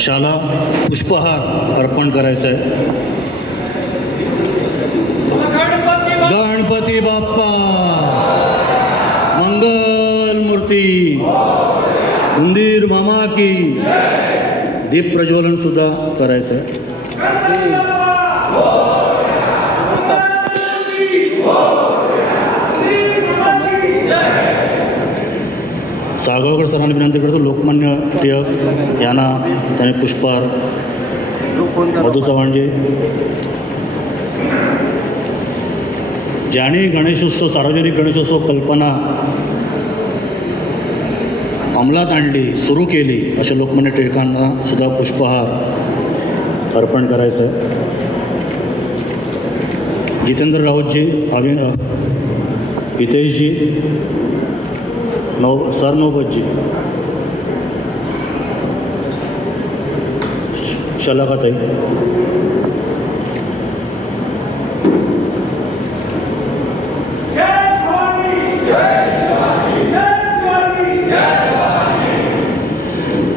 शाला पुष्पहार अर्पण करायचा आहे. गणपती बाप्पा मंगल मूर्ती, उंदीर मामा की. दीप प्रज्वलन सुद्धा करायचं आहे. साळगावकर सरांनी विनंती करतो, लोकमान्य टिळक यांना त्याने पुष्पहार. मधु चव्हाणजी. ज्याने गणेशोत्सव, सार्वजनिक गणेशोत्सव कल्पना अंमलात आणली, सुरू केली, अशा लोकमान्य टिळकांना सुद्धा पुष्पहार अर्पण करायचं आहे. जितेंद्र राऊतजी, हितेशजी, सरनोबतजी, शलाकाताई.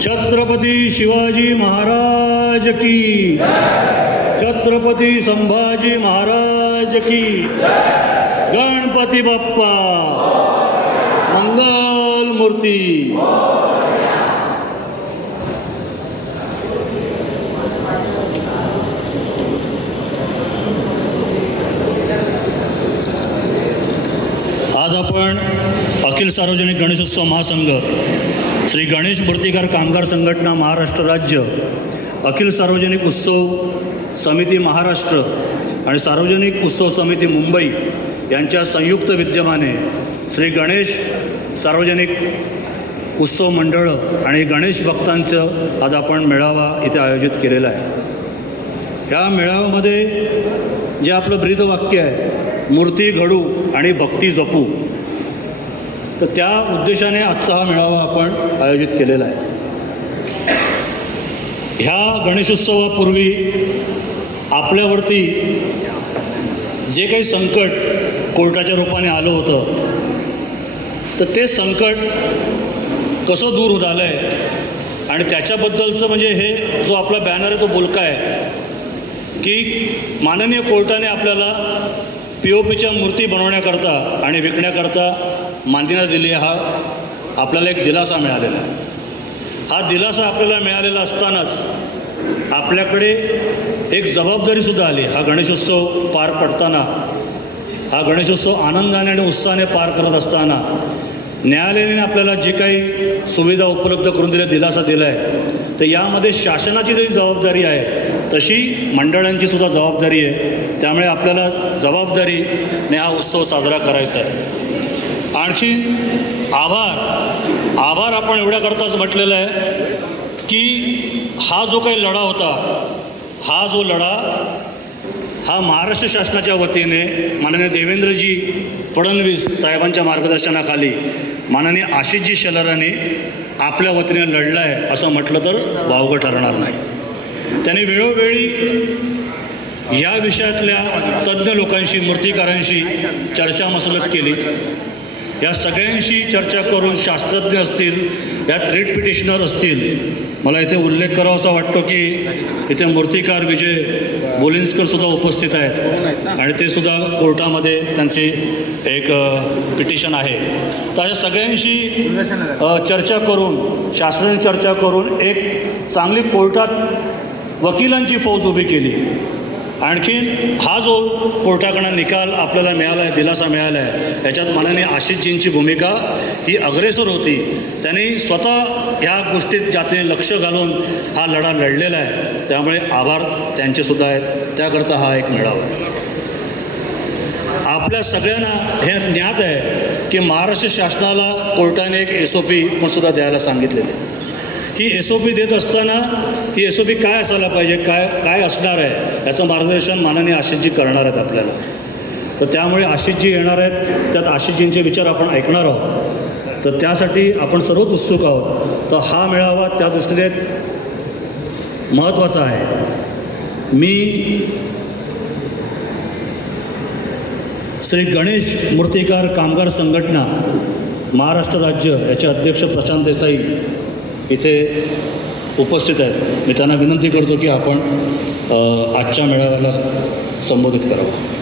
छत्रपती शिवाजी महाराज की, छत्रपती संभाजी महाराज की. गणपती बाप्पा मंगल मूर्ती. आज आपण अखिल सार्वजनिक गणेशोत्सव महासंघ, श्री गणेश मूर्तिकार कामगार संघटना महाराष्ट्र राज्य, अखिल सार्वजनिक उत्सव समिती महाराष्ट्र आणि सार्वजनिक उत्सव समिती मुंबई यांच्या संयुक्त विद्यमाने श्री गणेश सार्वजनिक उत्सव मंडळं आणि गणेश भक्तांचं आज आपण मेळावा इथे आयोजित केलेला आहे. ह्या मेळाव्यामध्ये जे आपलं ब्रीदवाक्य आहे, मूर्ती घडू आणि भक्ती जपू, तर त्या उद्देशाने आजचा हा मेळावा आपण आयोजित केलेला आहे. ह्या गणेशोत्सवापूर्वी आपल्यावरती जे काही संकट कोर्टाच्या रूपाने आलं होतं, तर ते संकट कसं दूर झालं आहे आणि त्याच्याबद्दलचं म्हणजे हे जो आपला बॅनर आहे तो बोलका आहे की माननीय कोर्टाने आपल्याला POPच्या मूर्ती बनवण्याकरता आणि विकण्याकरता मान्यता दिली. हा आपल्याला एक दिलासा मिळालेला आहे. हा दिलासा आपल्याला मिळालेला असतानाच आपल्याकडे एक जबाबदारीसुद्धा आली. हा गणेशोत्सव पार पडताना, हा गणेशोत्सव आनंदाने आणि उत्साहाने पार करत असताना न्यायालयाने आपल्याला जे काही सुविधा उपलब्ध करून दिल्या, दिलासा दिला आहे, तर यामध्ये शासनाची जी जबाबदारी आहे तशी मंडळांची सुद्धा जबाबदारी आहे. त्यामुळे आपल्याला जबाबदारीने हा उत्सव साजरा करायचा आहे. आणखी आभार आपण एवढ्याकरताच म्हटलेलं आहे की हा जो काही लढा होता, हा जो लढा हा महाराष्ट्र शासनाच्या वतीने माननीय देवेंद्रजी फडणवीस साहेबांच्या मार्गदर्शनाखाली माननीय आशिषजी शेलारांनी आपल्या वतीने लढला आहे असं म्हटलं तर वावगं ठरणार नाही. त्यांनी वेळोवेळी या विषयातल्या तज्ज्ञ लोकांशी, मूर्तिकारांशी चर्चा मसलत केली. या सगळ्यांशी चर्चा करून शास्त्रज्ञ असतील, यात रिट पिटिशनर असतील, मला इथे उल्लेख करावासा वाटतो की इथे मूर्तिकार विजय बोलिन्स्करसुद्धा उपस्थित आहेत आणि ते सुद्धा कोर्टामध्ये त्यांची एक पिटिशन आहे. तर अशा सगळ्यांशी चर्चा करून, शास्त्रज्ञ चर्चा करून एक चांगली कोर्टात वकिलांची फौज उभी केली. आणखीन हा जो कोर्टाकडनं निकाल आपल्याला मिळाला आहे, दिलासा मिळाला आहे, याच्यात माननीय आशिषजींची भूमिका ही अग्रेसर होती. त्यांनी स्वतः ह्या गोष्टीत जातीने लक्ष घालून हा लढा लढलेला आहे. त्यामुळे आभार त्यांचेसुद्धा आहेत. त्याकरता हा एक मेळावा आहे. आपल्या सगळ्यांना हे ज्ञात आहे की महाराष्ट्र शासनाला कोर्टाने एक SOP पण सुद्धा द्यायला सांगितलेले. ही SOP देत असताना ही SOP काय असायला पाहिजे, काय असणार आहे, याचं मार्गदर्शन माननीय आशिषजी करणार आहेत आपल्याला. तर त्यामुळे आशिषजी येणार आहेत, त्यात आशिषजींचे विचार आपण ऐकणार आहोत. तर त्यासाठी आपण सर्वच उत्सुक आहोत. तर हा मेळावा त्या दृष्टीने महत्त्वाचा आहे. मी श्री गणेश मूर्तिकार कामगार संघटना महाराष्ट्र राज्य याचे अध्यक्ष प्रशांत देसाई इथे उपस्थित आहेत, मी त्यांना विनंती करतो की आपण आजच्या मेळाव्याला संबोधित करावं.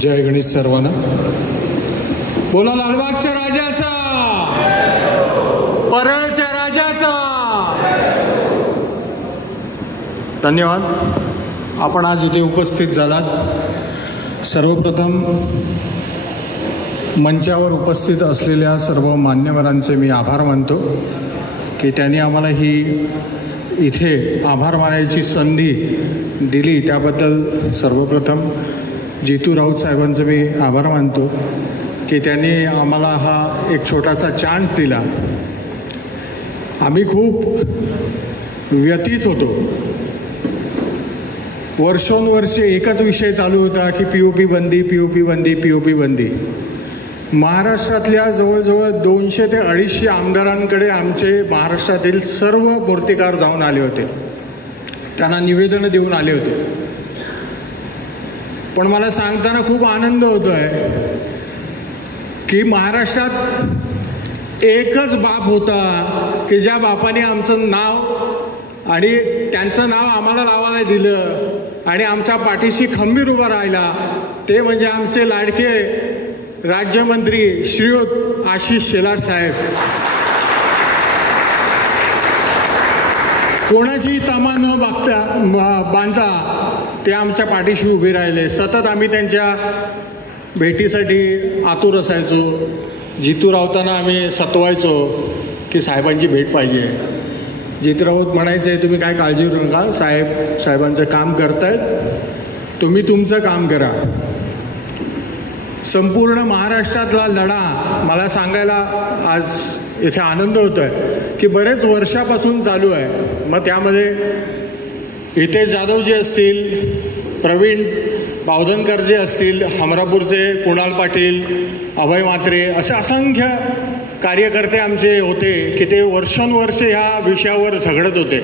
जय गणेश सर्वांना. बोला लालबागच्या राजाचा, परळच्या राजाचा. धन्यवाद. आपण आज इथे उपस्थित झालात. सर्वप्रथम मंचावर उपस्थित असलेल्या सर्व मान्यवरांचे मी आभार मानतो की त्यांनी आम्हाला ही इथे आभार मानायची संधी दिली. त्याबद्दल सर्वप्रथम जितू राऊत साहेबांचं मी आभार मानतो की त्यांनी आम्हाला हा एक छोटासा चान्स दिला. आम्ही खूप व्यथित होतो. वर्षोनवर्षे एकच विषय चालू होता की POP बंदी, POP बंदी, POP बंदी. महाराष्ट्रातल्या जवळजवळ 200 ते 250 आमदारांकडे आमचे महाराष्ट्रातील सर्व मूर्तिकार जाऊन आले होते. त्यांना निवेदनं देऊन आले होते. पण मला सांगताना खूप आनंद होतो आहे की महाराष्ट्रात एकच बाप होता की ज्या बापाने आमचं नाव आणि त्यांचं नाव आम्हाला लावायला दिलं आणि आमच्या पाठीशी खंबीर उभा राहिला. ते म्हणजे आमचे लाडके राज्यमंत्री श्रीयुत आशिष शेलार साहेब. कोणाची तमा न बांधता ते आमच्या पाठीशी उभे राहिले. सतत आम्ही त्यांच्या भेटीसाठी आतुर असायचो. जितू राऊतांना आम्ही सतवायचो की साहेबांची भेट पाहिजे. जितू राऊत म्हणायचे तुम्ही काय काळजी करू नका, साहेबांचं काम करतायत, तुम्ही तुमचं काम करा. संपूर्ण महाराष्ट्रातला लढा मला सांगायला आज इथे आनंद होतो आहे की बरेच वर्षापासून चालू आहे. मग त्यामध्ये हितेश जाधवजी असतील, प्रवीण बावधनकरजी असतील, हमरापूरचे कुणाल पाटील, अभय म्हात्रे, असे असंख्य कार्यकर्ते आमचे होते की ते वर्षानुवर्षे ह्या विषयावर झगडत होते.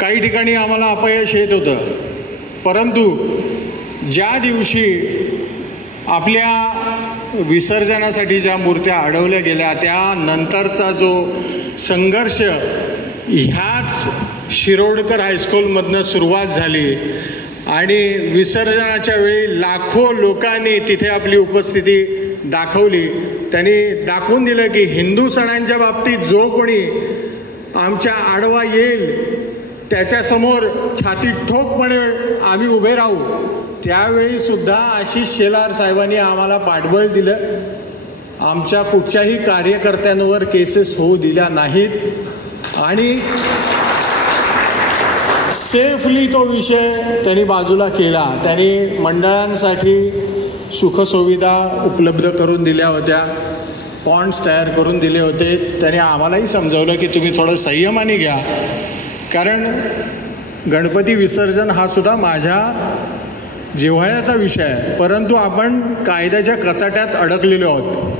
काही ठिकाणी आम्हाला अपयश येत होतं. परंतु ज्या दिवशी आपल्या विसर्जनासाठी ज्या मूर्त्या अडवल्या गेल्या त्यानंतरचा जो संघर्ष ह्याच शिरोडकर हायस्कूलमधनं सुरुवात झाली आणि विसर्जनाच्या वेळी लाखो लोकांनी तिथे आपली उपस्थिती दाखवली. त्यांनी दाखवून दिलं की हिंदू सणांच्या बाबतीत जो कोणी आमच्या आडवा येईल त्याच्यासमोर छातीत ठोकपणे आम्ही उभे राहू. त्यावेळीसुद्धा आशिष शेलार साहेबांनी आम्हाला पाठबळ दिलं. आमच्या कुठच्याही कार्यकर्त्यांवर केसेस होऊ दिल्या नाहीत आणि सेफली तो विषय त्यांनी बाजूला केला. त्यांनी मंडळांसाठी सुखसुविधा उपलब्ध करून दिल्या होत्या, पॉइंट्स तयार करून दिले होते. त्यांनी आम्हालाही समजावलं की तुम्ही थोडं संयमाने घ्या, कारण गणपती विसर्जन हा सुद्धा माझ्या जिव्हाळ्याचा विषय आहे. परंतु आपण कायद्याच्या कचाट्यात अडकलेलो आहोत.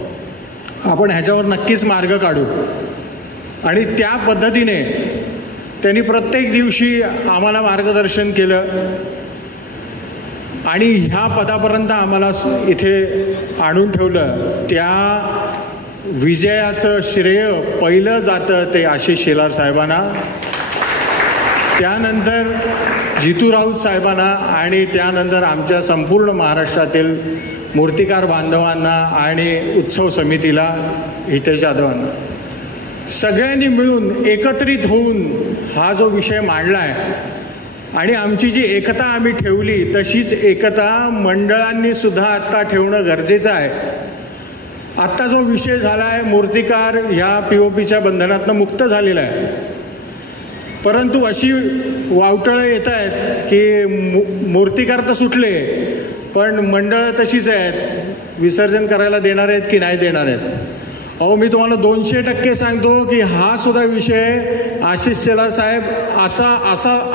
आपण ह्याच्यावर नक्कीच मार्ग काढू. आणि त्या पद्धतीने त्यांनी प्रत्येक दिवशी आम्हाला मार्गदर्शन केलं आणि ह्या पदापर्यंत आम्हाला इथे आणून ठेवलं. त्या विजयाचं श्रेय पहिलं जातं ते आशिष शेलार साहेबांना, त्यानंतर जितू राऊत साहेबांना आणि त्यानंतर आमच्या संपूर्ण महाराष्ट्रातील मूर्तिकार बांधवांना आणि उत्सव समितीला, हितेश जाधवांना, सगळ्यांनी मिळून एकत्रित होऊन हा जो विषय मांडला आहे आणि आमची जी एकता आम्ही ठेवली तशीच एकता मंडळांनी सुद्धा आत्ता ठेवणं गरजेचं आहे. आत्ता जो विषय झाला आहे, मूर्तिकार ह्या POPच्या बंधनातनं मुक्त झालेला आहे. परंतु अशी वावटळं येत आहेत की मूर्तिकार तर सुटले पण मंडळं तशीच आहेत, विसर्जन करायला देणार आहेत की नाही देणार आहेत. अहो, मी तुम्हाला 200% सांगतो की हा सुद्धा विषय आशिष शेलार साहेब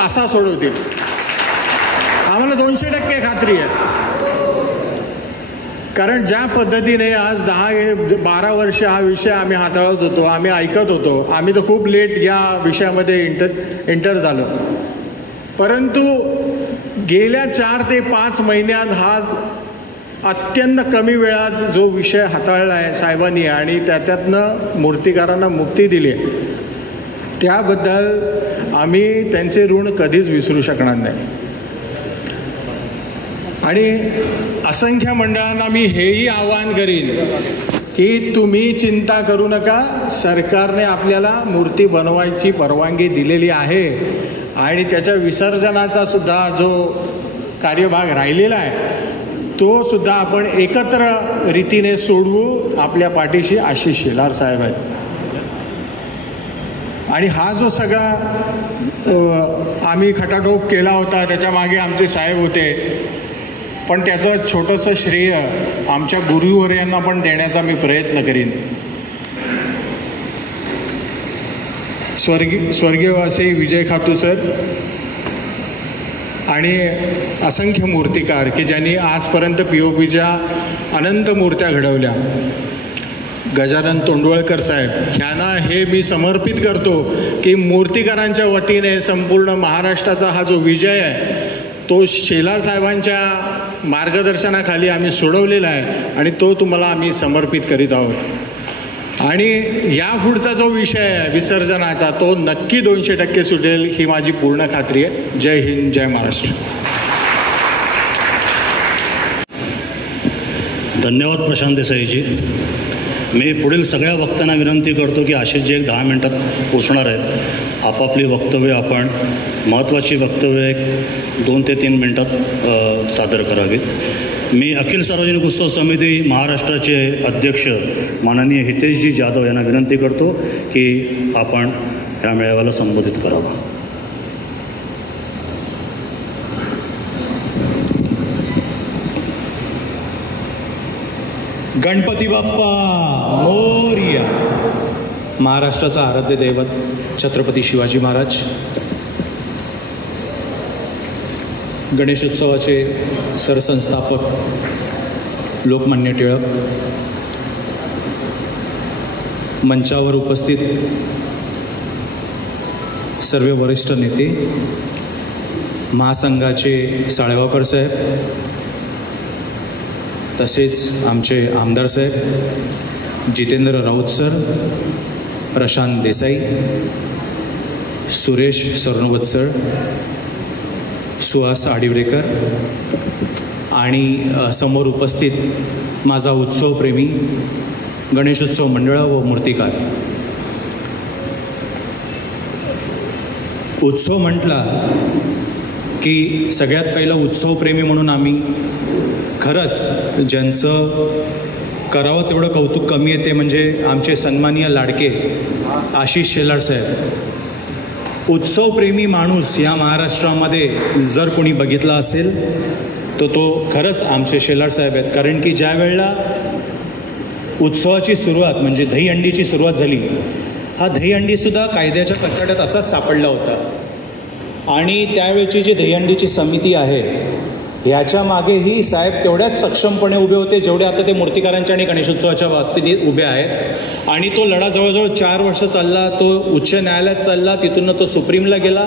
असा सोडवतील. आम्हाला 200% खात्री आहे. कारण ज्या पद्धतीने आज 10-12 वर्ष हा विषय आम्ही हाताळत होतो, आम्ही ऐकत होतो, आम्ही तर खूप लेट या विषयामध्ये एंटर झालो, परंतु गेल्या 4 ते 5 महिन्यात हा अत्यंत कमी वेळात जो विषय हाताळला आहे साहेबांनी आणि त्यातनं मूर्तिकारांना मुक्ती दिली आहे, त्याबद्दल आम्ही त्यांचे ऋण कधीच विसरू शकणार नाही. आणि असंख्य मंडळांना मी हेही आवाहन करीन की तुम्ही चिंता करू नका, सरकारने आपल्याला मूर्ती बनवायची परवानगी दिलेली आहे आणि त्याच्या विसर्जनाचा सुद्धा जो कार्यभाग राहिलेला आहे तो सुद्धा आपण एकत्र रीतीने सोडवू. आपल्या पाठीशी आशिष शेलार साहेब आहेत. आणि हा जो सगळा आम्ही खटाटोप केला होता त्याच्या मागे आमचे साहेब होते, पण त्याचं छोटंसं श्रेय आमच्या गुरुवर्यांना पण देण्याचा मी प्रयत्न करीन. स्वर्गीयवासी विजय खातू सर आणि असंख्य मूर्तिकार की ज्यांनी आजपर्यंत POPच्या अनंत मूर्त्या घडवल्या, गजानन तोंडवळकर साहेब ह्यांना हे मी समर्पित करतो की मूर्तिकारांच्या वतीने संपूर्ण महाराष्ट्राचा हा जो विजय आहे तो शेलार साहेबांच्या मार्गदर्शनाखाली आम्ही सोडवलेला आहे आणि तो तुम्हाला आम्ही समर्पित करीत आहोत. आणि यापुढचा जो विषय आहे विसर्जनाचा तो नक्की 200% सुटेल ही माझी पूर्ण खात्री आहे. जय हिंद, जय महाराष्ट्र. धन्यवाद प्रशांत देसाईजी. मी पुढील सगळ्या वक्त्यांना विनंती करतो की आशिषजी एक 10 मिनिटात पोचणार आहेत. आपापली वक्तव्य आपण महत्त्वाची वक्तव्य 2 ते 3 मिनिटात सादर करावीत. मी अखिल सार्वजनिक उत्सव समिती महाराष्ट्राचे अध्यक्ष माननीय हितेशजी जाधव यांना विनंती करतो की आपण या मेळाव्याला संबोधित करावं. गणपती बाप्पा मोरया. महाराष्ट्राचा आराध्य दैवत छत्रपती शिवाजी महाराज, गणेशोत्सवाचे सरसंस्थापक लोकमान्य टिळक, मंचावर उपस्थित सर्व वरिष्ठ नेते, महासंघाचे साळगावकर साहेब, तसेच आमचे आमदार साहेब जितेंद्र राऊत सर, प्रशांत देसाई, सुरेश सरनोबत सर, सुहास आडिवरेकर आणि समोर उपस्थित माझा उत्सवप्रेमी गणेशोत्सव मंडळ व मूर्तिकार. उत्सव म्हटला की सगळ्यात पहिलं उत्सवप्रेमी म्हणून आम्ही खरंच ज्यांचं करावं तेवढं कौतुक कमी आहे ते म्हणजे आमचे सन्माननीय लाडके आशिष शेलार साहेब. उत्सवप्रेमी माणूस या महाराष्ट्रामध्ये जर कोणी बघितला असेल तर तो खरंच आमचे शेलार साहेब आहेत. कारण की ज्या वेळेला उत्सवाची सुरुवात म्हणजे दहीहंडीची सुरुवात झाली, हा दहीहंडीसुद्धा कायद्याच्या कचाट्यात असाच सापडला होता. आणि त्यावेळची जी दहीहंडीची समिती आहे ह्याच्या मागेही साहेब तेवढ्याच सक्षमपणे उभे होते जेवढे आता ते मूर्तिकारांच्या आणि गणेशोत्सवाच्या बाबतीत उभे आहेत. आणि तो लढा जवळजवळ 4 वर्ष चालला. तो उच्च न्यायालयात चालला, तिथून तो सुप्रीमला गेला,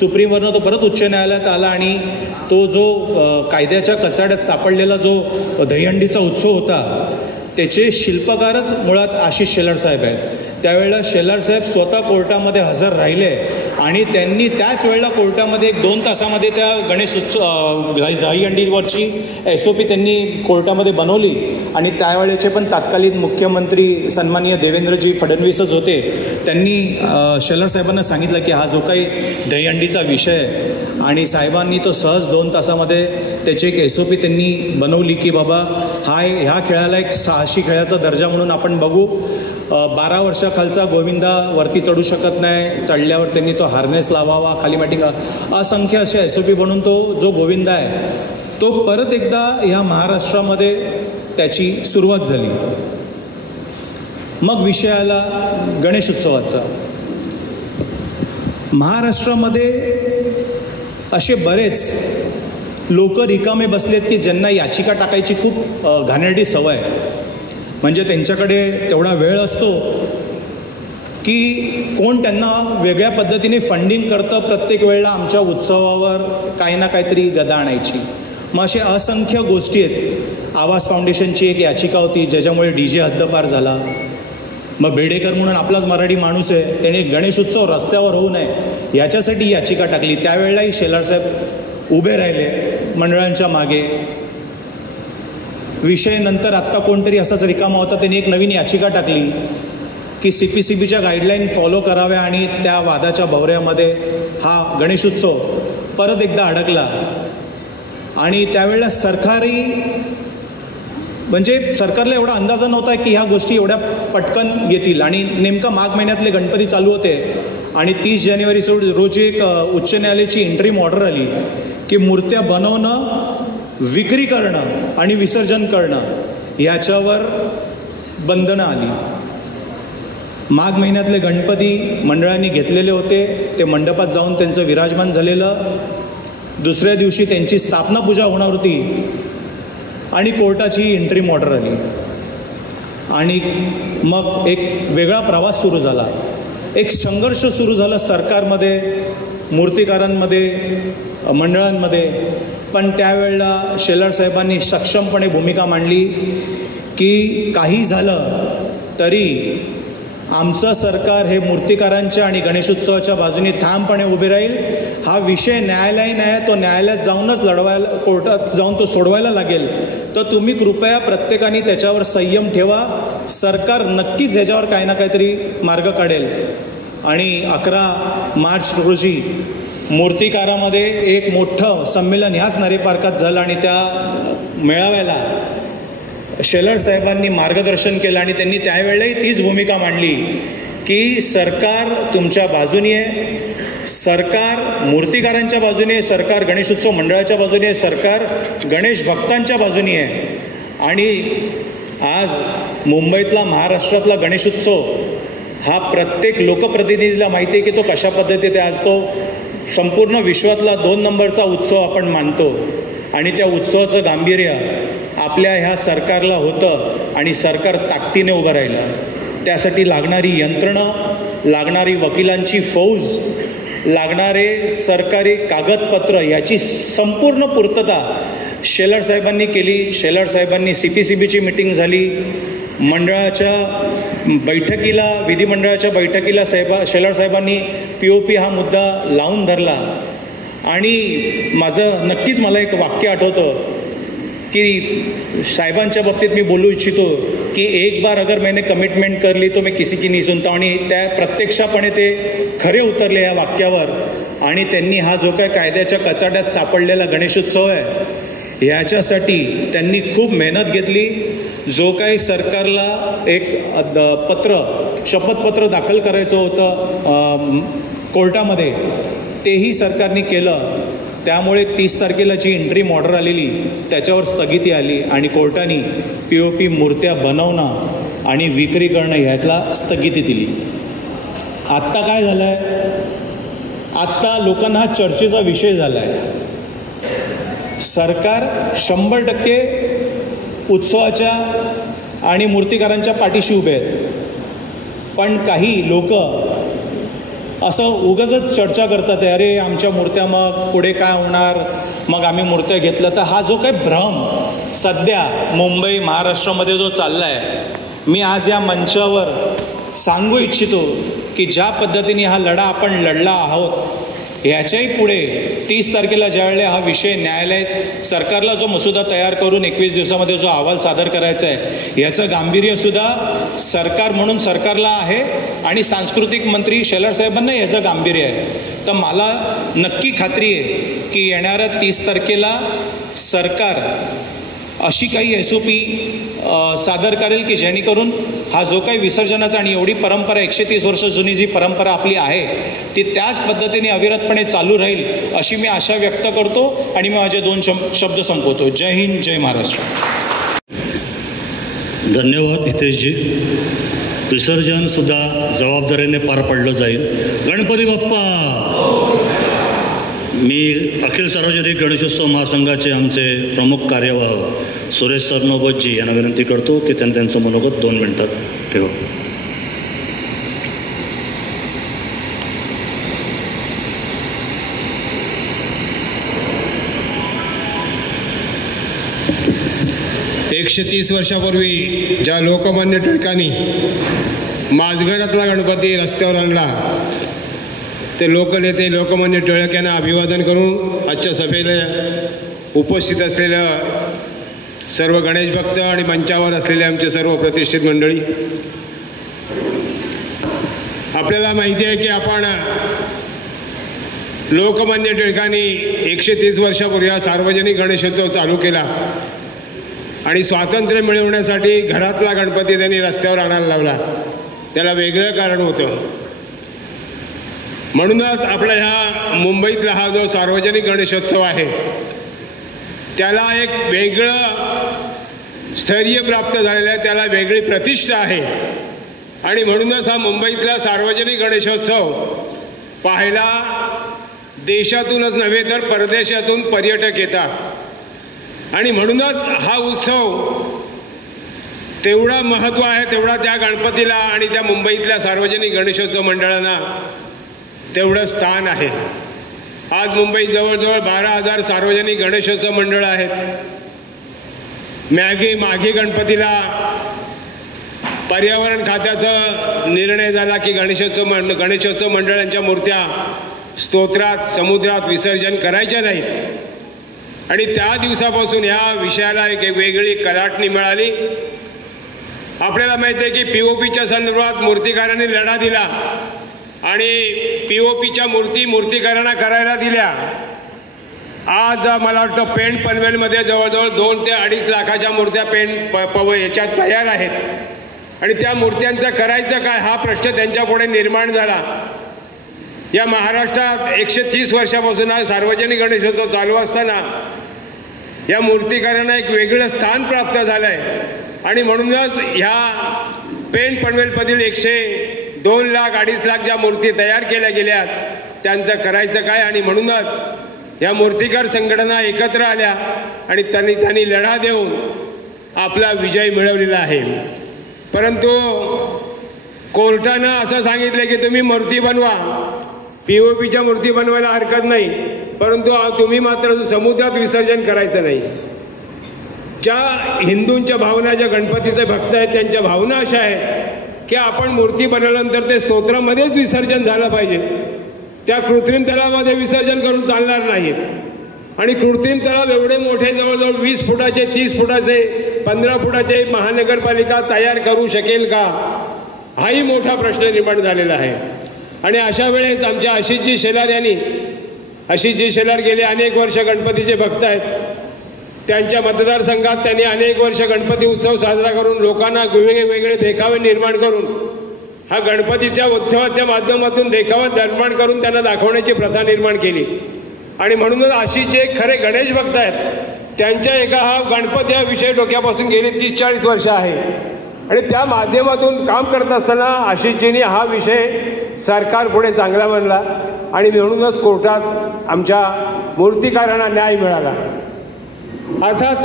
सुप्रीमवरनं तो परत उच्च न्यायालयात आला आणि तो जो कायद्याच्या कचाड्यात सापडलेला जो दहीहंडीचा उत्सव होता त्याचे शिल्पकारच मुळात आशिष शेलार साहेब आहेत. त्यावेळेला शेलार साहेब स्वतः कोर्टामध्ये हजर राहिले आणि त्यांनी त्याच वेळेला कोर्टामध्ये 1-2 तासामध्ये त्या गणेशोत्सव दहीहंडीवरची SOP त्यांनी कोर्टामध्ये बनवली. आणि त्यावेळेचे पण तत्कालीन मुख्यमंत्री सन्माननीय देवेंद्रजी फडणवीसच होते. त्यांनी शेलार साहेबांना सांगितलं की हा जो काही दहीहंडीचा विषय आहे आणि साहेबांनी तो सहज 2 तासामध्ये त्याची एक SOP त्यांनी बनवली की बाबा ह्या खेळाला एक साहसी खेळाचा दर्जा म्हणून आपण बघू. 12 वर्षाखालचा गोविंदा वरती चढू शकत नाही, चढल्यावर त्यांनी तो हार्नेस लावावा, खाली माटी असंख्य असे SOP बनवून तो जो गोविंदा आहे तो परत एकदा ह्या महाराष्ट्रामध्ये त्याची सुरुवात झाली. मग विषय आला गणेशोत्सवाचा. महाराष्ट्रामध्ये असे बरेच लोक रिकामे बसलेत की ज्यांना याचिका टाकायची खूप घाणेरडी सवय आहे. म्हणजे त्यांच्याकडे तेवढा वेळ असतो की कोण त्यांना वेगळ्या पद्धतीने फंडिंग करतं प्रत्येक वेळेला आमच्या उत्सवावर काही ना काहीतरी गदा आणायची. मग असे असंख्य गोष्टी आहेत. आवाज फाउंडेशनची एक याचिका होती ज्याच्यामुळे DJ हद्दपार झाला. मग बेडेकर म्हणून आपलाच मराठी माणूस आहे, त्याने गणेश उत्सव रस्त्यावर होऊ नये याच्यासाठी याचिका टाकली. त्यावेळेलाही शेलार साहेब उभे राहिले मंडळांच्या मागे. विषय नंतर आत्ता कोणतरी असाच रिकामा होता, त्यांनी एक नवीन याचिका टाकली की CPCBच्या गाईडलाईन फॉलो कराव्या आणि त्या वादाच्या भोवऱ्यामध्ये हा गणेशोत्सव परत एकदा अडकला. आणि त्यावेळेला सरकारही म्हणजे सरकारला एवढा अंदाजा नव्हता की ह्या गोष्टी एवढ्या पटकन येतील. आणि नेमका माघ महिन्यातले गणपती चालू होते आणि 30 जानेवारी रोजी एक उच्च न्यायालयाची इंटरिम ऑर्डर आली की मूर्त्या बनवणं, विक्री करणं आणि विसर्जन करणं याच्यावर बंधनं आली. माघ महिन्यातले गणपती मंडळांनी घेतलेले होते, ते मंडपात जाऊन त्यांचं विराजमान झालेलं. दुसऱ्या दिवशी त्यांची स्थापना पूजा होणार होती आणि कोर्टाची इंटरिम ऑर्डर आली. आणि मग एक वेगळा प्रवास सुरू झाला, एक संघर्ष सुरू झाला सरकारमध्ये, मूर्तिकारांमध्ये, मंडळांमध्ये. पण त्यावेळेला शेलार साहेबांनी सक्षमपणे भूमिका मांडली की काही झालं तरी आमचं सरकार हे मूर्तिकारांच्या आणि गणेशोत्सवाच्या बाजूने ठामपणे उभे राहील. हा विषय न्यायालयीन आहे, तो न्यायालयात जाऊनच लढवायला, कोर्टात जाऊन तो सोडवायला लागेल. तर तुम्ही कृपया प्रत्येकाने त्याच्यावर संयम ठेवा. सरकार नक्कीच ह्याच्यावर काही ना काहीतरी मार्ग काढेल. आणि 11 मार्च रोजी मूर्तिकारामध्ये एक मोठं संमेलन ह्याच नरे पार्कात झालं आणि त्या मेळाव्याला शेलार साहेबांनी मार्गदर्शन केलं आणि त्यांनी त्यावेळेलाही तीच भूमिका मांडली की सरकार तुमच्या बाजूने आहे, सरकार मूर्तिकारांच्या बाजूने आहे, सरकार गणेशोत्सव मंडळाच्या बाजूने आहे, सरकार गणेश भक्तांच्या बाजूने आहे. आणि आज मुंबईतला, महाराष्ट्रातला गणेशोत्सव हा प्रत्येक लोकप्रतिनिधीला माहिती आहे की तो कशा पद्धतीने आज तो संपूर्ण विश्वातला 2 नंबरचा उत्सव आपण मानतो. आणि त्या उत्सवाचं गांभीर्य आपल्या ह्या सरकारला होतं आणि सरकार ताकदीने उभं राहिलं. त्यासाठी लागणारी यंत्रणं, लागणारी वकिलांची फौज, लागणारे सरकारी कागदपत्र याची संपूर्ण पूर्तता शेलार साहेबांनी केली. शेलार साहेबांनी CPCBची मीटिंग झाली, मंडळाच्या बैठकीला, विधिमंडळाच्या बैठकीला शेलार साहेबांनी POP हा मुद्दा लावून धरला. आणि माझं नक्कीच मला एक वाक्य आठवतं कि साहेबांच्या बाबतीत मी बोलू इच्छितो की एक बार अगर मैंने कमिटमेंट कर ली तो मैं किसी की नहीं सुनता. आणि त्या प्रत्यक्षपणे ते खरे उतरले या वाक्यावर. आणि त्यांनी हा जो काय कायद्याच्या कचाट्यात सापडलेला गणेशोत्सव आहे याच्यासाठी त्यांनी खूप मेहनत घेतली. जो काही सरकारला एक शपथपत्र दाखल करायचं होतं कोर्टामध्ये तेही सरकारने केलं. त्यामुळे 30 तारखेला जी इंटरिम ऑर्डर आलेली त्याच्यावर स्थगिती आली आणि कोर्टाने POP मूर्त्या बनवणं आणि विक्री करणं ह्यातला स्थगिती दिली. आत्ता काय झालं आहे, आत्ता लोकांना हा चर्चेचा विषय झाला आहे. सरकार 100% उत्सवाच्या आणि मूर्तिकारांच्या पाठीशी उभे आहेत. पण काही लोक असं उगाचच चर्चा करतात, अरे आमच्या मूर्त्या मग पुढे काय होणार, मग आम्ही मूर्त्या घेतलं तर. हा जो काही भ्रम सध्या मुंबई महाराष्ट्रामध्ये जो चालला आहे, मी आज या मंचावर सांगू इच्छितो की ज्या पद्धतीने हा लढा आपण लढला आहोत याच्याही पुढे 30 तारखेला ज्यावेळेला हा विषय न्यायालयात सरकारला जो मसुदा तयार करून 21 दिवसामध्ये जो अहवाल सादर करायचा आहे याचं गांभीर्यसुद्धा सरकार म्हणून सरकारला आहे आणि सांस्कृतिक मंत्री शेलार साहेबांना याचं गांभीर्य आहे. तर मला नक्की खात्री आहे की येणाऱ्या 30 तारखेला सरकार अशी काही SOP सादर करेल की जेणेकरून हा जो काही विसर्जनाचा आणि एवढी परंपरा 130 वर्ष जुनी जी परंपरा आपली आहे ती त्याच पद्धतीने अविरतपणे चालू राहील अशी मी आशा व्यक्त करतो. आणि मी माझे 2 शब्द संपवतो. जय हिंद, जय महाराष्ट्र. धन्यवाद हितेशजी. विसर्जनसुद्धा जबाबदारीने पार पडलं जाईल. गणपती बाप्पा. मी अखिल सार्वजनिक गणेशोत्सव महासंघाचे आमचे प्रमुख कार्यवाह सुरेश सरनोबतजी यांना विनंती करतो की त्यांनी त्यांचं मनोगत 2 मिनिटात ठेवा. एकशे 30 वर्षापूर्वी ज्या लोकमान्य टिळकांनी माझघरातला गणपती रस्त्यावर आणला, ते लोकनेते लोकमान्य टिळक यांना अभिवादन करून आजच्या सभेला उपस्थित असलेल्या सर्व गणेश भक्त आणि मंचावर असलेले आमचे सर्व प्रतिष्ठित मंडळी, आपल्याला माहिती आहे की आपण लोकमान्य टिळकांनी 130 वर्षापूर्वी हा सार्वजनिक गणेशोत्सव चालू केला आणि स्वातंत्र्य मिळवण्यासाठी घरातला गणपती त्यांनी रस्त्यावर आणायला लावला. त्याला वेगळं कारण होतं. म्हणूनच आपल्या ह्या मुंबईतला हा जो सार्वजनिक गणेशोत्सव आहे त्याला एक वेगळं स्थैर्य प्राप्त झालेलं आहे, त्याला वेगळी प्रतिष्ठा आहे. आणि म्हणूनच हा मुंबईतला सार्वजनिक गणेशोत्सव पाहायला देशातूनच नव्हे तर परदेशातून पर्यटक येतात. आणि म्हणूनच हा उत्सव तेवढा महत्त्व आहे, तेवढा त्या गणपतीला आणि त्या मुंबईतल्या सार्वजनिक गणेशोत्सव मंडळांना तेवढं स्थान आहे. आज मुंबईत जवळजवळ 12,000 सार्वजनिक गणेशोत्सव मंडळं आहेत. मागे गणपतीला पर्यावरण खात्याचा निर्णय झाला की गणेशोत्सव मंडळांच्या मूर्त्या स्तोत्रात समुद्रात विसर्जन करायच्या नाहीत. आणि त्या दिवसापासून ह्या विषयाला एक वेगळी कलाटणी मिळाली. आपल्याला माहिती आहे की POPच्या संदर्भात मूर्तिकारांनी लढा दिला आणि POPच्या मूर्तिकारांना करायला दिल्या. आज मला वाटतं पेंट पनवेलमध्ये जवळजवळ 2 ते 2.5 लाखाच्या मूर्त्या याच्यात तयार आहेत. आणि त्या मूर्त्यांचं करायचं काय हा प्रश्न त्यांच्या पुढे निर्माण झाला. या महाराष्ट्रात 130 वर्षापासून हा सार्वजनिक गणेशोत्सव चालू असताना या मूर्तिकारांना एक वेगळं स्थान प्राप्त झालं आहे. आणि म्हणूनच ह्या पेंट पनवेलमधील 2 लाख 2.5 लाख ज्या मूर्ती तयार केल्या गेल्या त्यांचं करायचं काय. आणि म्हणूनच या मूर्तिकार संघटना एकत्र आल्या आणि त्यांनी लढा देऊन आपला विजय मिळवलेला आहे. परंतु कोर्टानं असं सांगितलं की तुम्ही मूर्ती बनवा, POPच्या मूर्ती बनवायला हरकत नाही, परंतु तुम्ही मात्र समुद्रात विसर्जन करायचं नाही. ज्या हिंदूंच्या भावना, ज्या गणपतीचे भक्त आहेत त्यांच्या भावना अशा आहेत की आपण मूर्ती बनवल्यानंतर ते स्तोत्रामध्येच विसर्जन झालं पाहिजे. त्या कृत्रिम तलावामध्ये विसर्जन करून चालणार नाहीत. आणि कृत्रिम तलाव एवढे मोठे जवळजवळ 20 फुटाचे 30 फुटाचे 15 फुटाचे महानगरपालिका तयार करू शकेल का, हाही मोठा प्रश्न निर्माण झालेला आहे. आणि अशा वेळेस आमच्या आशिषजी शेलार गेले अनेक वर्ष गणपतीचे भक्त आहेत. त्यांच्या मतदारसंघात त्यांनी अनेक वर्ष गणपती उत्सव साजरा करून लोकांना वेगवेगळे देखावे निर्माण करून हा गणपतीच्या उत्सवाच्या माध्यमातून देखावा निर्माण करून त्यांना दाखवण्याची प्रथा निर्माण केली. आणि म्हणूनच आशिष जे खरे गणेश भक्त आहेत त्यांच्या एका हा गणपती हा विषय डोक्यापासून गेली 30-40 वर्ष आहे. आणि त्या माध्यमातून काम करत असताना आशिषजींनी हा विषय सरकार पुढे चांगला मानला आणि म्हणूनच कोर्टात आमच्या मूर्तिकारांना न्याय मिळाला. अर्थात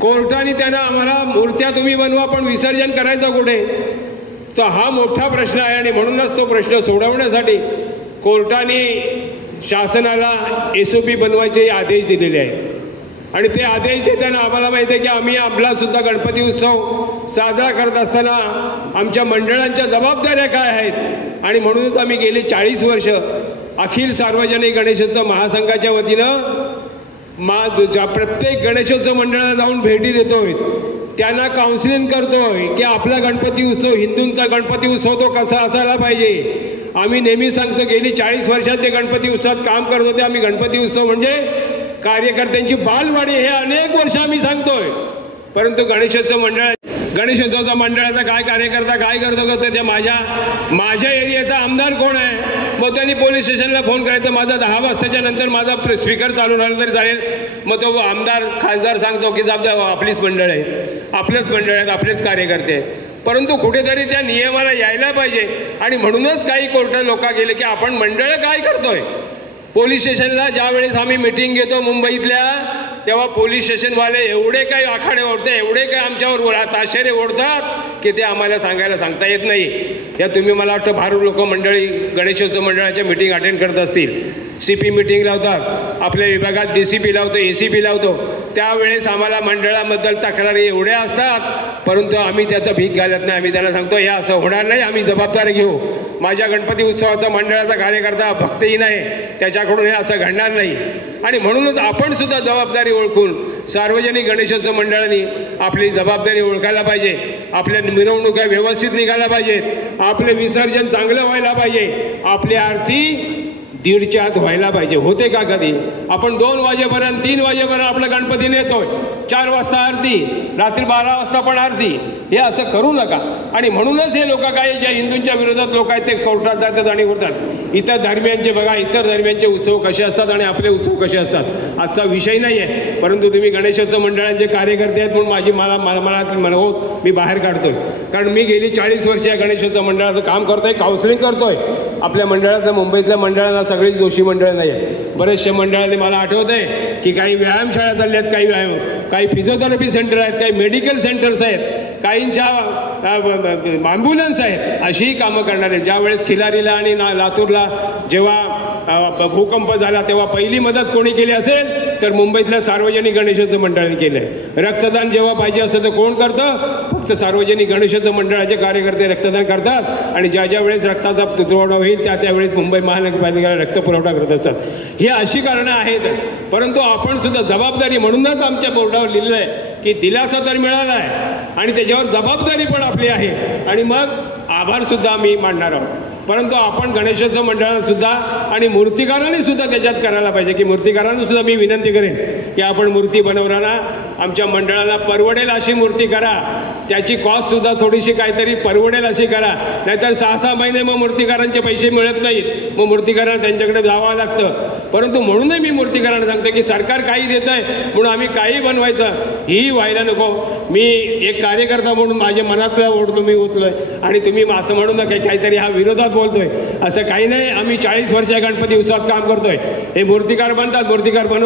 कोर्टाने त्यांना आम्हाला मूर्त्या तुम्ही बनवा पण विसर्जन करायचं कुठे, तर हा मोठा प्रश्न आहे. आणि म्हणूनच तो प्रश्न सोडवण्यासाठी कोर्टाने शासनाला SOP बनवायचे आदेश दिलेले आहेत. आणि ते आदेश देताना आम्हाला माहिती आहे की आम्ही आपलासुद्धा गणपती उत्सव साजरा करत असताना आमच्या मंडळांच्या जबाबदाऱ्या काय आहेत. आणि म्हणूनच आम्ही गेली 40 वर्ष अखिल सार्वजनिक गणेशोत्सव महासंघाच्या वतीनं प्रत्येक गणेशोत्सव मंडळाला जाऊन भेटी देतोय, त्यांना काउन्सिलिंग करतोय की आपला गणपती उत्सव हिंदूंचा गणपती उत्सव तो कसा असायला पाहिजे. आम्ही नेहमी सांगतो गेली 40 वर्षाचे गणपती उत्सवात काम करत होते आम्ही. गणपती उत्सव म्हणजे कार्यकर्त्यांची बालवाडी हे अनेक वर्ष आम्ही सांगतोय. परंतु गणेशोत्सवाचा मंडळाचा काय कार्यकर्ता काय करतो का ते माझ्या एरियाचा आमदार कोण आहे, मग त्यांनी पोलीस स्टेशनला फोन करायचा, माझा 10 वाजताच्या नंतर माझा स्पीकर चालू राहिला तरी चालेल. मग तो आमदार खासदार सांगतो की आपलीच मंडळ आहेत, आपलेच मंडळ आहेत, आपलेच कार्यकर्ते आहेत. परंतु कुठेतरी त्या नियमाला यायला पाहिजे. आणि म्हणूनच काही कोर्ट लोक गेले की आपण मंडळ काय करतोय, पोलीस स्टेशनला ज्यावेळेस आम्ही मिटिंग घेतो मुंबईतल्या, तेव्हा पोलीस स्टेशनवाले एवढे काही आखाडे ओढते, एवढे काही आमच्यावर ताशेरे ओढतात की ते आम्हाला सांगता येत नाही. या तुम्ही मला वाटतं भारू लोक मंडळी गणेशोत्सव मंडळाच्या मिटिंग अटेंड करत असतील. CP मिटिंग लावतात, आपल्या विभागात DCP लावतो, ACP लावतो. त्यावेळेस आम्हाला मंडळाबद्दल तक्रारी एवढ्या असतात, परंतु आम्ही त्याचं भीक घालत नाही. आम्ही त्यांना सांगतो हे असं होणार नाही, आम्ही जबाबदारी घेऊ. माझ्या गणपती उत्सवाचा मंडळाचा कार्यकर्ता भक्तहीन आहे, त्याच्याकडून हे असं घडणार नाही. आणि म्हणूनच आपण सुद्धा जबाबदारी ओळखून सार्वजनिक गणेशोत्सव मंडळांनी आपली जबाबदारी ओळखायला पाहिजे. आपल्या मिरवणुका व्यवस्थित निघायला पाहिजेत, आपले विसर्जन चांगलं व्हायला पाहिजे, आपली आरती 1:30च्या आत व्हायला पाहिजे. होते का कधी? आपण 2 वाजेपर्यंत 3 वाजेपर्यंत आपलं गणपती नेतोय, 4 वाजता आरती, रात्री 12 वाजता पण आरती. हे असं करू नका. आणि म्हणूनच हे लोक काय ज्या हिंदूंच्या विरोधात लोक आहेत ते कोर्टात जातात आणि उरतात. इतर धर्मियांचे बघा, इतर धर्मियांचे उत्सव कसे असतात आणि आपले उत्सव कसे असतात. आजचा विषय नाही आहे, परंतु तुम्ही गणेशोत्सव मंडळांचे कार्यकर्ते आहेत म्हणून मला मनात मनोत मी बाहेर काढतोय. कारण मी गेली 40 वर्ष या गणेशोत्सव मंडळाचं काम करतोय, काउन्सिलिंग करतोय. आपल्या मंडळातल्या मुंबईतल्या मंडळांना सगळीच दोषी मंडळ नाही आहे. बरेचशा मंडळांनी मला आठवत आहे की काही व्यायामशाळा चालल्या आहेत, काही फिजिओथेरपी सेंटर आहेत, काही मेडिकल सेंटर्स आहेत, काहींच्या ॲम्ब्युलन्स आहेत. अशीही कामं करणार आहेत. ज्यावेळेस खिलारीला आणि लातूरला जेव्हा भूकंप झाला तेव्हा पहिली मदत कोणी केली असेल तर मुंबईतल्या सार्वजनिक गणेशोत्सव मंडळाने केलं आहे. रक्तदान जेव्हा पाहिजे असतं तर कोण करतं? फक्त सार्वजनिक गणेशोत्सव मंडळाचे कार्यकर्ते रक्तदान करतात. आणि ज्या वेळेस रक्ताचा तुटवडा होईल त्यावेळेस मुंबई महानगरपालिकेला रक्त पुरवठा करत असतात. ही अशी कारणं आहेत. परंतु आपण सुद्धा जबाबदारी, म्हणूनच आमच्या बोर्डावर लिहिलं आहे की दिलासा तर मिळाला आहे आणि त्याच्यावर जबाबदारी पण आपली आहे. आणि मग आभार सुद्धा आम्ही मानणार आहोत. परंतु आपण गणेशोत्सव मंडळाला सुद्धा आणि मूर्तिकारांनी सुद्धा त्याच्यात करायला पाहिजे की मूर्तिकारांना सुद्धा मी विनंती करेन की आपण मूर्ती बनवताना आमच्या मंडळाला परवडेल अशी मूर्ती करा. त्याची कॉस्ट सुद्धा थोडीशी काहीतरी परवडेल अशी करा. नाहीतर 6-6 महिने मग मूर्तिकारांचे पैसे मिळत नाहीत, मग मूर्तिकारांना त्यांच्याकडे जावं लागतं. परंतु म्हणूनही मी मूर्तिकारांना सांगतो की सरकार काही देत आहे म्हणून आम्ही काही बनवायचं ही व्हायला नको. मी एक कार्यकर्ता म्हणून माझ्या मनातला ओढतो मी उचलोय आणि तुम्ही असं म्हणू नका काहीतरी हा विरोधात बोलतोय. असं काही नाही. आम्ही 40 वर्ष गणपती उत्सवात काम करतोय. हे मूर्तिकार बनतात,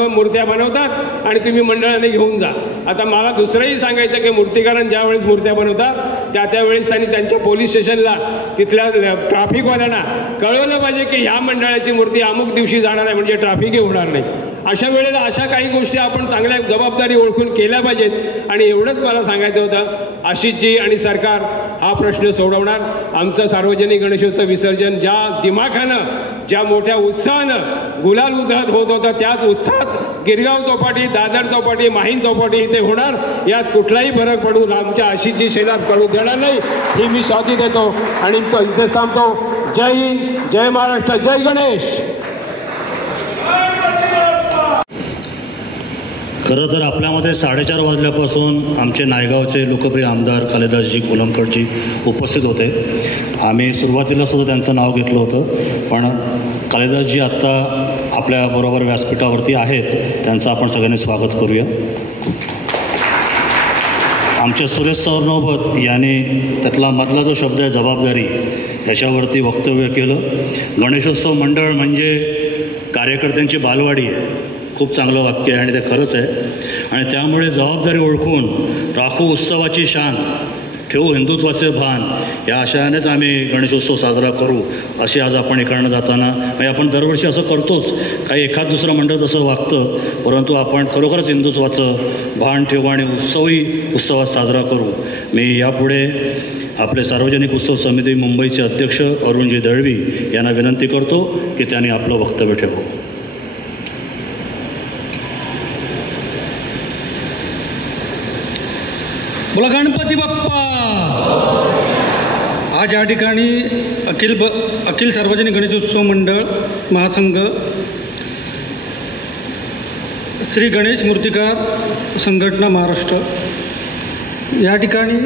मूर्त्या बनवतात आणि तुम्ही मंडळाने घेऊन जा. आता मला दुसरंही सांगायचं की मूर्तिकारांनी ज्यावेळेस मूर्त्या बनवतात त्यावेळेस त्यांनी त्यांच्या पोलीस स्टेशनला तिथल्या ट्रॅफिकवाल्यांना कळवलं पाहिजे की ह्या मंडळाची मूर्ती अमुक दिवशी जाणार आहे, म्हणजे ट्रॅफिकही होणार नाही. अशा वेळेला अशा काही गोष्टी आपण चांगल्या जबाबदारी ओळखून केल्या पाहिजेत. आणि एवढंच मला सांगायचं होतं, आशिषजी आणि सरकार हा प्रश्न सोडवणार. आमचं सार्वजनिक गणेशोत्सव विसर्जन ज्या दिमाखानं, ज्या मोठ्या उत्साहानं गुलाल उधळत होत होता त्याच उत्साहात गिरगाव चौपाटी, दादर चौपाटी, माहीम चौपाटी इथे होणार. यात कुठलाही फरक पडू आमच्या आशिषजी शेलार पडू देणार नाही ही मी स्वाती देतो आणि इथेच थांबतो. जय हिंद, जय महाराष्ट्र, जय गणेश. खरं तर आपल्यामध्ये 4:30 वाजल्यापासून आमचे नायगावचे लोकप्रिय आमदार कालिदासजी कोलमकरजी उपस्थित होते. आम्ही सुरुवातीला सुद्धा त्यांचं नाव घेतलं होतं, पण कालिदासजी आत्ता आपल्याबरोबर व्यासपीठावरती आहेत. त्यांचं आपण सगळ्यांनी स्वागत करूया. आमच्या सुरेश सरनोबत यांनी त्यातला मधला जो शब्द आहे जबाबदारी याच्यावरती वक्तव्य केलं. गणेशोत्सव मंडळ म्हणजे कार्यकर्त्यांची बालवाडी आहे. खूप चांगलं वाक्य आहे आणि ते खरंच आहे. आणि त्यामुळे जबाबदारी ओळखून राखू उत्सवाची शान, ठेवू हिंदुत्वाचे भान, या आशयानेच आम्ही गणेशोत्सव साजरा करू अशी आज आपण इकडनं जाताना, म्हणजे आपण दरवर्षी असं करतोच, काही एखाद दुसरं मंडळ तसं वागतं, परंतु आपण खरोखरच हिंदुत्वाचं भान ठेवू आणि उत्सवात साजरा करू. मी यापुढे आपले सार्वजनिक उत्सव समिती मुंबईचे अध्यक्ष अरुणजी दळवी यांना विनंती करतो की त्यांनी आपलं वक्तव्य ठेवू. बोला गणपती बाप्पा. आज या ठिकाणी अखिल सार्वजनिक गणेशोत्सव मंडळ महासंघ, श्री गणेश मूर्तिकार संघटना महाराष्ट्र या ठिकाणी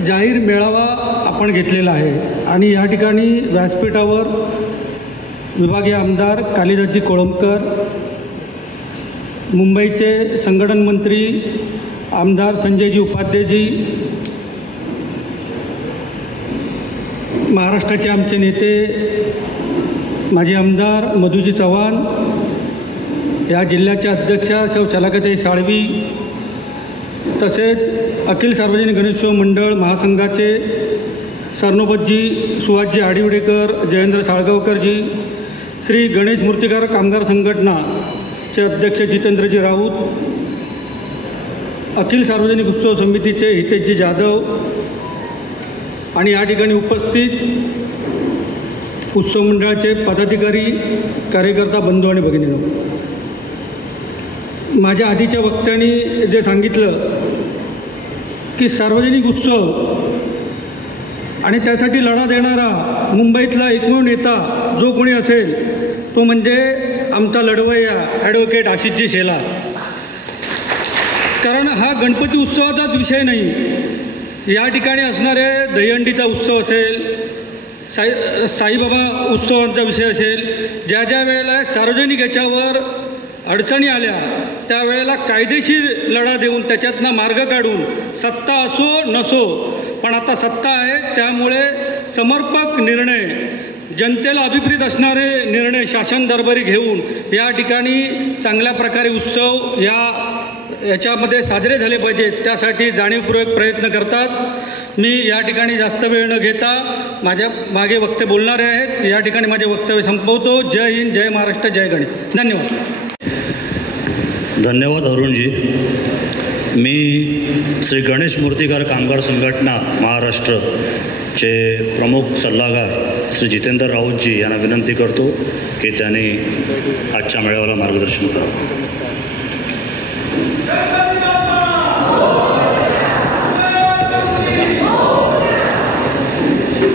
जाहीर मेळावा आपण घेतलेला आहे. आणि या ठिकाणी व्यासपीठावर विभागीय आमदार कालिदासजी कोळंबकर, मुंबईचे संघटन मंत्री आमदार संजयजी उपाध्यायजी, महाराष्ट्राचे आमचे नेते माजी आमदार मधुजी चव्हाण, या जिल्ह्याच्या अध्यक्षा सौ शलाकाताई साळवी, तसेच अखिल सार्वजनिक गणेशोत्सव मंडळ महासंघाचे सरनोबतजी सुहासजी आडिवडेकर, जयेंद्र साळगावकरजी, श्री गणेश मूर्तिकार कामगार संघटनाचे अध्यक्ष जितेंद्रजी राऊत, अखिल सार्वजनिक उत्सव समितीचे हितेशजी जाधव आणि या ठिकाणी उपस्थित उत्सव मंडळाचे पदाधिकारी, कार्यकर्ता, बंधू आणि भगिनींनो, माझ्या आधीच्या वक्त्यांनी जे सांगितलं की सार्वजनिक उत्सव आणि त्यासाठी लढा देणारा मुंबईतला एकमेव नेता जो कोणी असेल तो म्हणजे आमचा लढवय्या ॲडव्होकेट आशिषजी शेलार. कारण हा गणपती उत्सवाचाच विषय नाही, या ठिकाणी असणारे दहीहंडीचा उत्सव असेल, साईबाबा उत्सवांचा विषय असेल, ज्या ज्या वेळेला सार्वजनिक याच्यावर अडचणी आल्या त्यावेळेला कायदेशीर लढा देऊन त्याच्यातनं मार्ग काढून, सत्ता असो नसो पण आता सत्ता आहे त्यामुळे समर्पक निर्णय, जनतेला अभिप्रेत असणारे निर्णय शासन दरबारी घेऊन या ठिकाणी चांगल्या प्रकारे उत्सव याच्यामध्ये साजरे झाले पाहिजेत, त्यासाठी जाणीवपूर्वक प्रयत्न करतात. मी या ठिकाणी जास्त वेळ न घेता माझ्या मागे वक्ते बोलणारे आहेत, या ठिकाणी माझे वक्तव्य संपवतो. जय हिंद, जय महाराष्ट्र, जय गणेश. धन्यवाद. धन्यवाद अरुणजी. मी श्री गणेश मूर्तिकार कामगार संघटना महाराष्ट्रचे प्रमुख सल्लागार श्री जितेंद्र राऊतजी यांना विनंती करतो की त्यांनी आजच्या मेळाव्याला मार्गदर्शन करावं.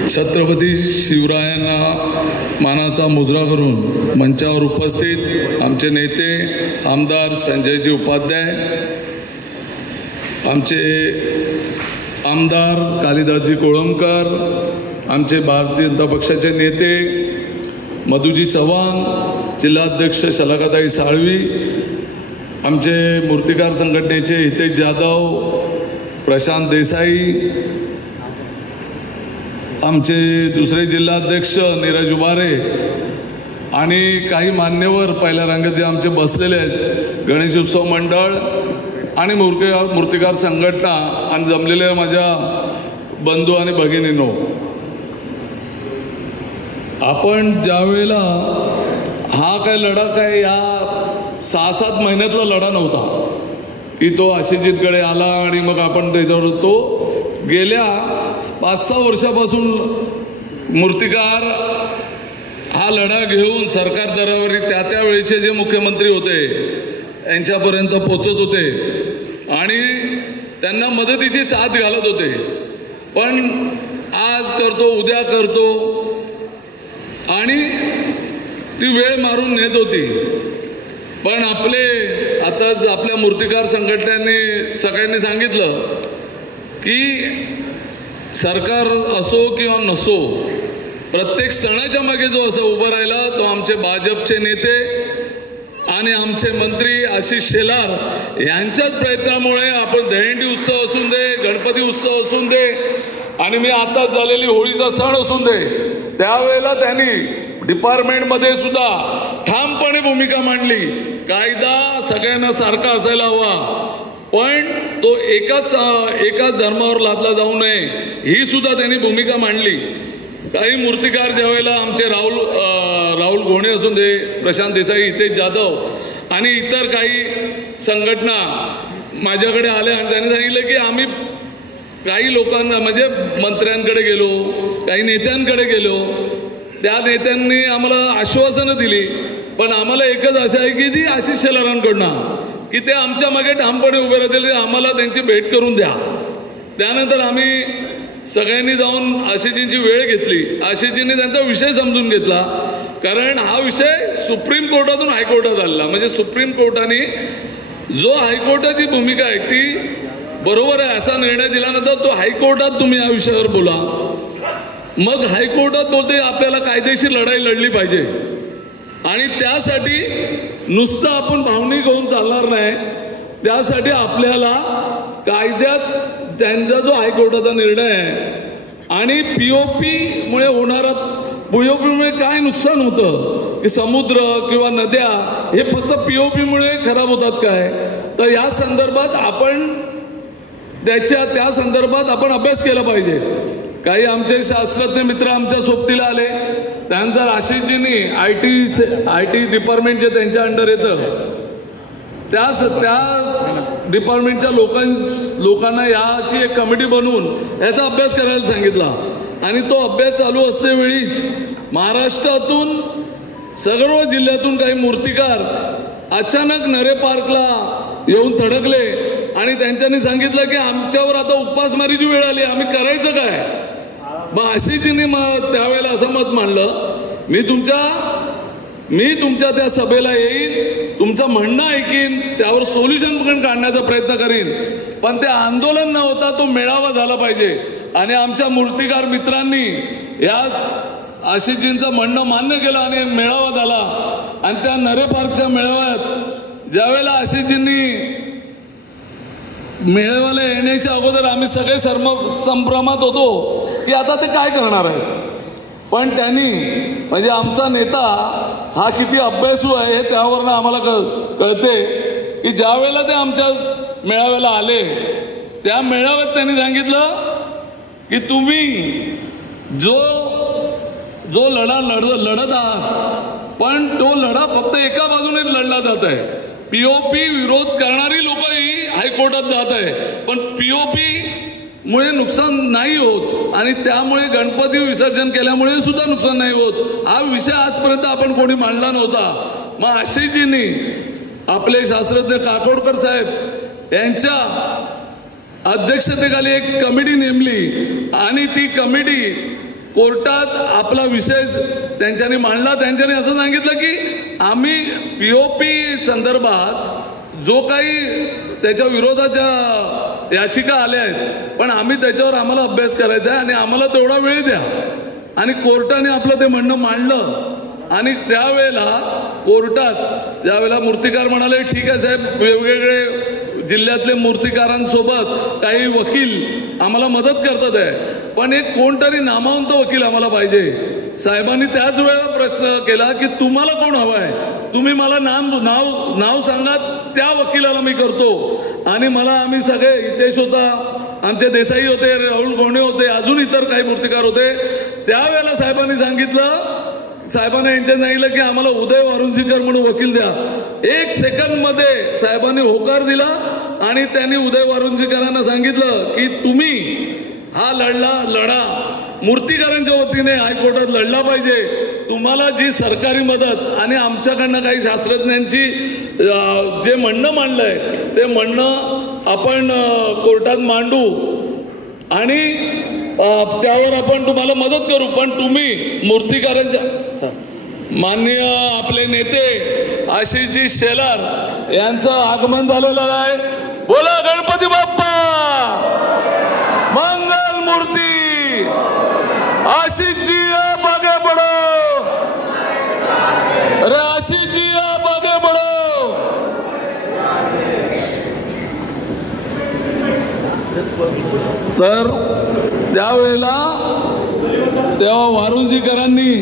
छत्रपती शिवरायांना मानाचा मुजरा करून मंचावर उपस्थित आमचे नेते आमदार संजयजी उपाध्याय, आमचे आमदार कालिदासजी कोळंबकर, आमचे भारतीय जनता पक्षाचे नेते मधुजी चव्हाण, जिल्हाध्यक्ष शलाकाताई साळवी, आमचे मूर्तिकार संघटनेचे हितेश जाधव, प्रशांत देसाई, आमचे दुसरे जिल्हाध्यक्ष नीरज उबारे आणि काही मान्यवर पहिल्या रांगेत जे आमचे बसलेले आहेत, गणेश उत्सव मंडळ आणि मूर्तिकार संघटना आणि जमलेल्या माझ्या बंधू आणि भगिनींनो, आपण ज्या वेळेला हा काय लढा काय या 6-7 महिन्यातला लढा नव्हता की तो आशिषजींकडे आला आणि मग आपण त्याच्यावर तो गेल्या 5-6 वर्षापासून मूर्तिकार हा लढा घेऊन सरकार दरावर त्या वेळेचे जे मुख्यमंत्री होते यांच्यापर्यंत पोचत होते आणि त्यांना मदतीची साथ घालत होते. पण आज करतो उद्या करतो आणि ती वेळ मारून नेत होती. पण आताच आपल्या मूर्तिकार संघटनेने सगळ्यांनी सांगितलं की सरकार असो किंवा नसो, प्रत्येक सणाच्या मागे जो असा उभा राहिला तो आमचे भाजपचे नेते आणि आमचे मंत्री आशिष शेलार यांच्याच प्रयत्नामुळे आपण दहीहंडी उत्सव असून दे, गणपती उत्सव असून दे आणि मी आताच झालेली होळीचा सण असून दे, त्यावेळेला त्यांनी डिपार्टमेंटमध्ये सुद्धा ठामपणे भूमिका मांडली. कायदा सगळ्यांना सारखा असायला हवा, पण तो एकाच धर्मावर लादला जाऊ नये ही सुद्धा त्यांनी भूमिका मांडली. काही मूर्तिकार ज्यावेळेला आमचे राहुल घोणे असून दे, प्रशांत देसाई, हितेश जाधव आणि इतर काही संघटना माझ्याकडे आल्या आणि त्यांनी सांगितलं की आम्ही काही लोकांना म्हणजे मंत्र्यांकडे गेलो, काही नेत्यांकडे गेलो, त्या नेत्यांनी आम्हाला आश्वासनं दिली, पण आम्हाला एकच आशा आहे की ती आशिष शेलारांकडनं की ते आमच्या मागे ठामपणे उभे राहतील, आम्हाला त्यांची भेट करून द्या. त्यानंतर आम्ही सगळ्यांनी जाऊन आशिषजींची वेळ घेतली. आशिषजींनी त्यांचा विषय समजून घेतला, कारण हा विषय सुप्रीम कोर्टातून हायकोर्टात आलेला. म्हणजे सुप्रीम कोर्टाने जो हायकोर्टाची भूमिका आहे ती बरोबर आहे असा निर्णय दिल्यानंतर तो हायकोर्टात तुम्ही या विषयावर बोला. मग हायकोर्टात बोलते आपल्याला कायदेशीर लढाई लढली पाहिजे आणि त्यासाठी नुसतं आपण भावनिक होऊन चालणार नाही. त्यासाठी आपल्याला कायद्यात त्यांचा जो हायकोर्टाचा निर्णय आहे आणि POP मुळे होणारा पीओपीमुळे काय नुकसान होतं की समुद्र किंवा नद्या हे फक्त पीओपीमुळे खराब होतात काय, तर या संदर्भात आपण त्या संदर्भात आपण अभ्यास केला पाहिजे. काही आमचे शास्त्रज्ञ मित्र आमच्या सोबतीला आले. त्यानंतर आशिषजींनी आय टी डिपार्टमेंट जे त्यांच्या अंडर येतं त्या डिपार्टमेंटच्या लोकांना याची एक कमिटी बनवून याचा अभ्यास करायला सांगितला. आणि तो अभ्यास चालू असतेवेळीच महाराष्ट्रातून सर्व जिल्ह्यातून काही मूर्तिकार अचानक नरे पार्कला येऊन थडकले आणि त्यांच्यानी सांगितलं की आमच्यावर आता उपासमारीची वेळ आली, आम्ही करायचं काय. मग आशिषजींनी त्यावेळेला असं मत मांडलं, मी तुमच्या त्या सभेला येईन, तुमचं म्हणणं ऐकीन, त्यावर सोल्युशन पण काढण्याचा प्रयत्न करीन, पण ते आंदोलन न होता तो मेळावा झाला पाहिजे. आणि आमच्या मूर्तिकार मित्रांनी या आशिषजींचं म्हणणं मान्य केलं आणि मेळावा झाला. आणि त्या नरे पार्कच्या मेळाव्यात ज्यावेळेला आशिषजींनी मेळाव्याला येण्याच्या अगोदर आम्ही सगळे संभ्रमात होतो की आता ते काय करणार आहेत. पण त्यांनी म्हणजे आमचा नेता हा किती अभ्यासू आहे हे त्यावरनं आम्हाला कळते की ज्या वेळेला ते आमच्या मेळाव्याला आले त्या मेळाव्यात त्यांनी सांगितलं की तुम्ही जो लढा लढत आहात पण तो लढा फक्त एका बाजूने लढला जात आहे. पीओपी विरोध करणारी लोकही हायकोर्टात जात आहे, पण पीओपी मुळे नुकसान नाही होत आणि त्यामुळे गणपती विसर्जन केल्यामुळे सुद्धा नुकसान नाही होत. हा विषय आजपर्यंत आपण कोणी मांडला नव्हता. मग आशिषजींनी आपले शास्त्रज्ञ काकोडकर साहेब यांच्या अध्यक्षतेखाली एक कमिटी नेमली आणि ती कमिटी कोर्टात आपला विषय त्यांच्यानी मांडला. त्यांच्यानी असं सांगितलं की आम्ही पीओपी संदर्भात जो काही त्याच्या विरोधाच्या याचिका आल्या आहेत पण आम्हाला अभ्यास करायचा आहे आणि आम्हाला तेवढा वेळ द्या. आणि कोर्टाने आपलं ते म्हणणं मांडलं. आणि त्यावेळेला कोर्टात ज्यावेळेला मूर्तिकार म्हणाले ठीक आहे साहेब, वेगवेगळे जिल्ह्यातले मूर्तिकारांसोबत काही वकील आम्हाला मदत करतात आहे, पण एक कोणतरी नामवंत वकील आम्हाला पाहिजे. साहेबांनी त्याच वेळेला प्रश्न केला की तुम्हाला कोण हवं आहे, तुम्ही मला नाव सांगा, त्या वकिलाला मी करतो. आणि आम्ही सगळे हितेश होता, आमचे देसाई होते, राहुल गोंडे होते, अजून इतर काही मूर्तिकार होते. त्यावेळेला साहेबांनी यांच्या सांगितलं की आम्हाला उदय वारुंजीकर म्हणून वकील द्या. 1 सेकंदमध्ये साहेबांनी होकार दिला आणि त्यांनी उदय वारुंजीकरांना सांगितलं की तुम्ही हा लढा मूर्तिकारांच्या वतीने हायकोर्टात लढला पाहिजे. तुम्हाला जी सरकारी मदत आणि आमच्याकडनं काही शास्त्रज्ञांची जे म्हणणं मांडलंय ते म्हणणं आपण कोर्टात मांडू आणि त्यावर आपण तुम्हाला मदत करू. पण तुम्ही मूर्तिकारांच्या माननीय आपले नेते आशिषजी शेलार यांचं आगमन झालेलं आहे. बोला गणपती बाप्पा, मंगल मूर्ती. आशिषजी आप आगे बढ़ो, अरे आशिषजी आप आगे बढ़ो. तर तेव्हा वारुंजीकरांनी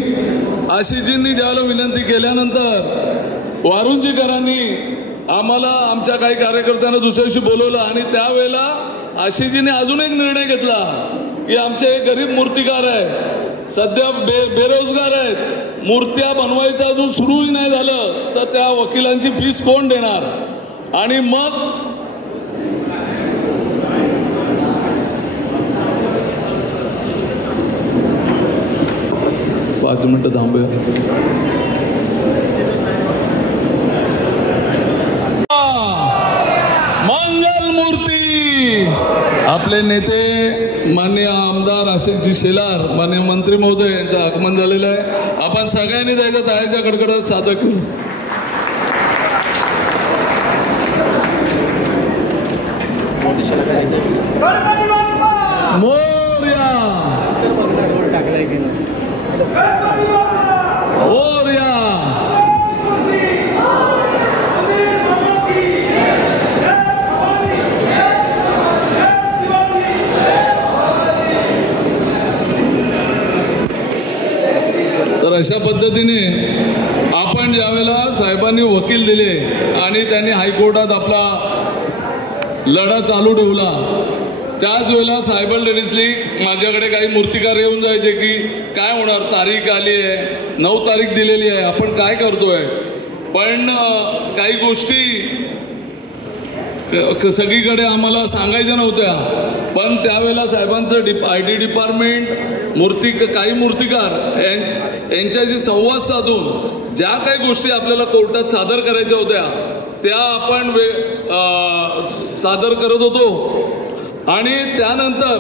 आशिषजींनी ज्यावेळेला विनंती केल्यानंतर वारुंजीकरांनी आम्हाला आमच्या काही कार्यकर्त्यांना दुसऱ्याशी बोलवलं आणि त्यावेळेला आशिषजींनी अजून एक निर्णय घेतला की आमचे गरीब मूर्तिकार आहे, सध्या बेरोजगार आहेत, मूर्त्या बनवायचं अजून सुरूही नाही झालं तर त्या वकिलांची फीस कोण देणार. आणि मग 5 मिनिटं थांबूया. मंगल मूर्ती. आपले नेते माननीय आमदार आशिषजी शेलार, माननीय मंत्री महोदय यांचं आगमन झालेलं आहे. आपण सगळ्यांनी जायचं टाळ्याच्या कडकडाट सादर करू. मोरया मोरया. तर अशा पद्धतीने आपण ज्यावेळेला साहेबांनी वकील दिले आणि त्यांनी हायकोर्टात आपला लढा चालू ठेवला, त्याच वेळेला सायबर लेडीजली माझ्याकडे काही मूर्तिकार येऊन जायचे की काय होणार, तारीख आली आहे, 9 तारीख दिलेली आहे, आपण काय करतोय. पण काही गोष्टी सगळीकडे आम्हाला सांगायच्या नव्हत्या. पण त्यावेळेला साहेबांचं IT डिपार्टमेंट काही मूर्तिकार यांच्याशी संवाद साधून ज्या काही गोष्टी आपल्याला कोर्टात सादर करायच्या होत्या त्या आपण सादर करत होतो. आणि त्यानंतर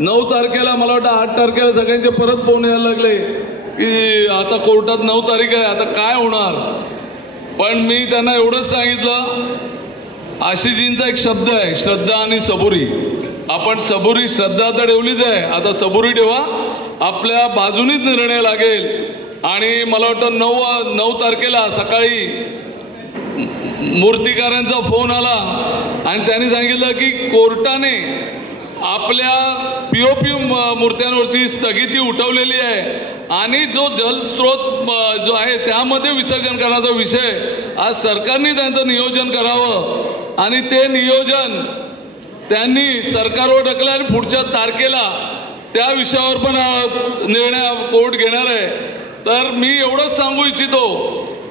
9 तारखेला मला वाटतं 8 तारखेला सगळ्यांचे परत फोन यायला लागले की आता कोर्टात 9 तारीख आहे, आता काय होणार. पण मी त्यांना एवढंच सांगितलं, आशिषजींचा एक शब्द आहे, श्रद्धा आणि सबुरी. आपण सबुरी, श्रद्धा तर ठेवलीच आहे, आता सबुरी ठेवा, आपल्या बाजूनीच निर्णय लागेल. आणि मला वाटतं 9 तारखेला सकाळी मूर्तिकारांचा फोन आला आणि त्यांनी सांगितलं की कोर्टाने आपल्या POP मूर्त्यांवरची स्थगिती उठवलेली आहे आणि जो जलस्रोत जो आहे त्यामध्ये विसर्जन करण्याचा विषय आज सरकारने त्यांचं नियोजन करावं आणि ते नियोजन त्यांनी सरकारवर ढकललं आणि पुढच्या तारखेला त्या विषयावर पण निर्णय कोर्ट घेणार आहे. तर मी एवढंच सांगू इच्छितो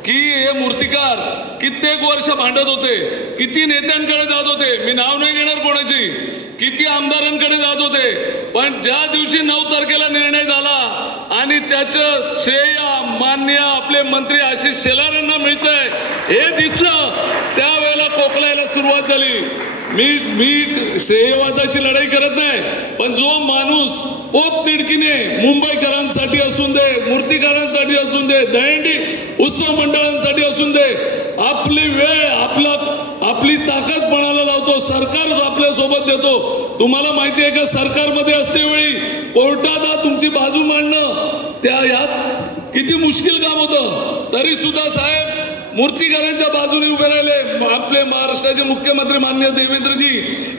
की हे मूर्तिकार कित्येक वर्ष भांडत होते, किती नेत्यांकडे जात होते, मी नाव नाही घेणार कोणाची, किती आमदारांकडे जात होते. पण ज्या दिवशी 9 तारखेला निर्णय झाला आणि त्याचं श्रेय मान्य आपले मंत्री आशिष शेलार यांना मिळतंय हे दिसलं, त्यावेळेला कोकलायला सुरुवात झाली. मी श्रेयवादाची लढाई करत नाही, पण जो माणूस पोत तिडकीने मुंबईकरांसाठी असून दे, मूर्तिकारांसाठी असून दे, दहीहंडी उत्सव मंडळांसाठी असून दे, आपली वेळ आपली ताकद पणाला लावतो, सरकार आपल्या सोबत देतो. तुम्हाला माहिती आहे का, सरकारमध्ये असते वेळी कोर्टात तुमची बाजू मांडणं त्या यात किती मुश्किल काम होतं. तरी सुद्धा साहेब मूर्तिकारांच्या बाजूने उभे राहिले. आपले महाराष्ट्राचे मुख्यमंत्री माननीय देवेंद्रजी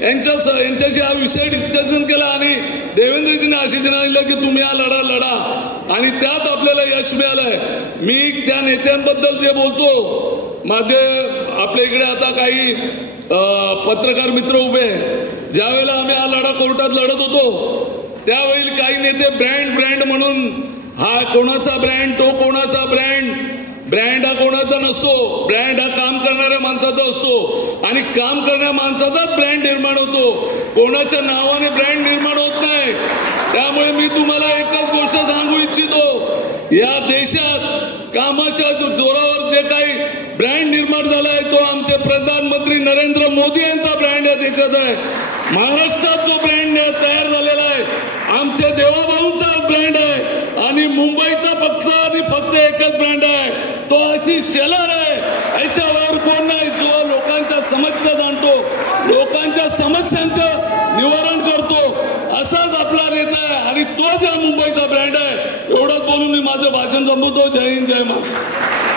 यांच्याशी हा विषय डिस्कशन केला आणि देवेंद्रजीने आशिषजींना सांगितलं की तुम्ही हा लढा लढा आणि त्यात आपल्याला यश मिळालंय. मी त्या नेत्यांबद्दल जे बोलतो, माझे आपल्या इकडे आता काही पत्रकार मित्र उभे, ज्यावेळेला आम्ही हा लढा कोर्टात लढत होतो त्यावेळी काही नेते ब्रँड म्हणून, हा कोणाचा ब्रँड, तो कोणाचा ब्रँड हा कोणाचा नसतो, ब्रँड हा काम करणाऱ्या माणसाचा असतो आणि काम करणाऱ्या माणसाचाच ब्रँड निर्माण होतो, कोणाच्या नावाने ब्रँड निर्माण होत नाही. त्यामुळे मी तुम्हाला एकच गोष्ट सांगू इच्छितो, या देशात कामाच्या जोरावर जे काही ब्रँड निर्माण झालाय तो आमचे प्रधानमंत्री नरेंद्र मोदी यांचा ब्रँड या देशात आहे. महाराष्ट्रात जो ब्रँड तयार झालेला आहे आमच्या देवाभाऊंचा ब्रँड आहे आणि मुंबईचा फक्त एकच ब्रँड आहे, तो आशिष शेलार आहे. याच्यावर कोण नाही, जो लोकांच्या समस्या जाणतो, लोकांच्या समस्यांचं निवारण करतो, असाच आपला नेता आहे आणि तोच या मुंबईचा ब्रँड आहे. एवढंच बोलून मी माझं भाषण संपवतो. जय हिंद, जय महाराष्ट्र.